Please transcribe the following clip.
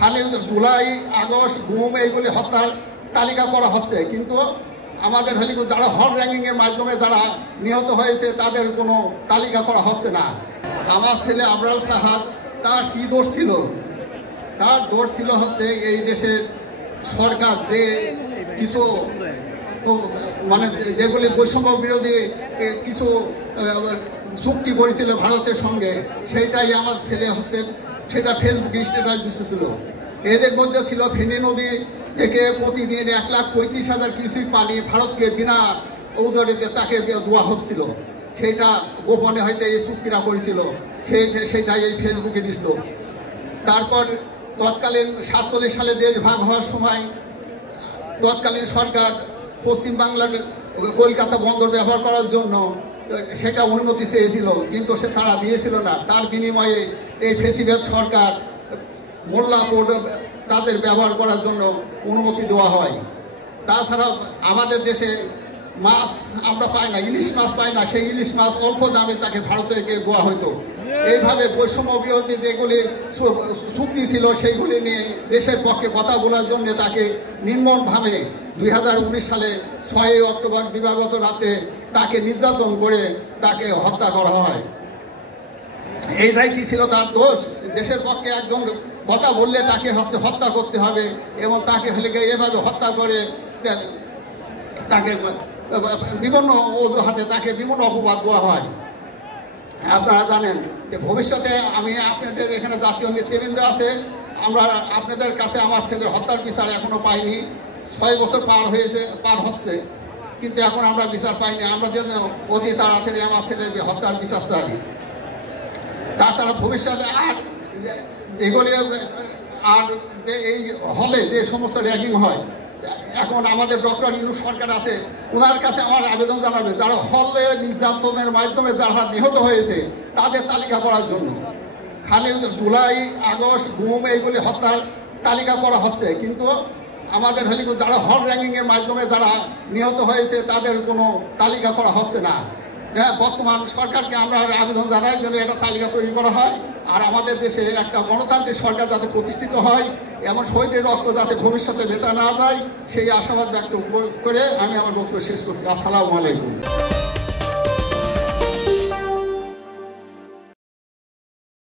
খালি জুলাই, আগস্ট, গুম এইগুলি হত্যার তালিকা করা হচ্ছে, কিন্তু আমাদের যারা হল র্যাঙ্কিংয়ের মাধ্যমে যারা নিহত হয়েছে তাদের কোনো তালিকা করা হচ্ছে না। আমার ছেলে আবরাল ফাহাদ, তার কি দোষ ছিল? তার দোষ ছিল হচ্ছে এই দেশের সরকার যে কিছু মানে যেগুলি বৈষম্য বিরোধী কিছু চুক্তি করেছিল ভারতের সঙ্গে, সেইটাই আমার ছেলে হচ্ছে সেটা ফেসবুকে স্ট্যাটাস দিতেছিল। এদের মধ্যে ছিল ফেনী নদী থেকে প্রতিদিন 1,35,000 কিউসেক পানি ভারতকে বিনা ঔজরিতে তাকে দেওয়া হচ্ছিল। সেটা গোপনে হয়তো এই চুক্তিটা করেছিল, সেইটাই এই ফেসবুকে দিছিল। তারপর তৎকালীন 47 সালে দেশ ভাগ হওয়ার সময় তৎকালীন সরকার পশ্চিমবাংলার কলকাতা বন্দর ব্যবহার করার জন্য সেটা অনুমতি চেয়েছিল, কিন্তু সে তারা দিয়েছিল না। তার বিনিময়ে এই ফেসিবাদ সরকার মোল্লা পোর্ট তাদের ব্যবহার করার জন্য অনুমতি দেওয়া হয়। তাছাড়া আমাদের দেশে মাছ আমরা পাই না, ইলিশ মাছ পাই না, সেই ইলিশ মাছ অল্প দামে তাকে ভারতকে দেওয়া হতো। এইভাবে বৈষম্য বিরোধী যেগুলি চুক্তি ছিল সেইগুলি নিয়ে দেশের পক্ষে কথা বলার জন্য তাকে নির্মমভাবে 2019 সালে 6 অক্টোবর দিবাগত রাতে তাকে নির্যাতন করে তাকে হত্যা করা হয়। এইটাই কি ছিল তার দোষ? দেশের পক্ষে একজন কথা বললে তাকে হত্যা করতে হবে এবং তাকে এভাবে হত্যা করে তাকে বিভিন্ন অজুহাতে তাকে বিভিন্ন অপবাদ দেওয়া হয়। আপনারা জানেন যে ভবিষ্যতে আমি আপনাদের এখানে জাতীয় নেতৃবৃন্দ আছে, আমরা আপনাদের কাছে আমার ছেলের হত্যার বিচার এখনো পাইনি। 6 বছর পার হচ্ছে, কিন্তু এখন আমরা বিচার পাইনি। আমরা যেন অতি তাড়াতাড়ি আমার ছেলের হত্যার বিচার চাই। তাছাড়া ভবিষ্যতে আর এগুলি আর এই হলে যে সমস্ত র্যাগিং হয়, এখন আমাদের ডক্টর ইউনূস সরকার আছে, ওনার কাছে আমার আবেদন জানাবে যারা হলে নির্যাতনের মাধ্যমে যারা নিহত হয়েছে তাদের তালিকা করার জন্য। খালি জুলাই, আগস্ট, গুম এইগুলি হত্যার তালিকা করা হচ্ছে, কিন্তু আমাদের যারা হল র্যাঙ্কিংয়ের মাধ্যমে যারা নিহত হয়েছে তাদের কোনো তালিকা করা হচ্ছে না। বর্তমান সরকারকে আমরা আবেদন জানাই যেন একটা তালিকা তৈরি করা হয়, আর আমাদের দেশে একটা গণতান্ত্রিক সরকার যাতে প্রতিষ্ঠিত হয়, এমন শহীদের রক্ত যাতে ভবিষ্যতে বেতা না যায়, সেই আশাবাদ ব্যক্ত করে আমি আমার বক্তব্য শেষ করছি। আসসালামু আলাইকুম।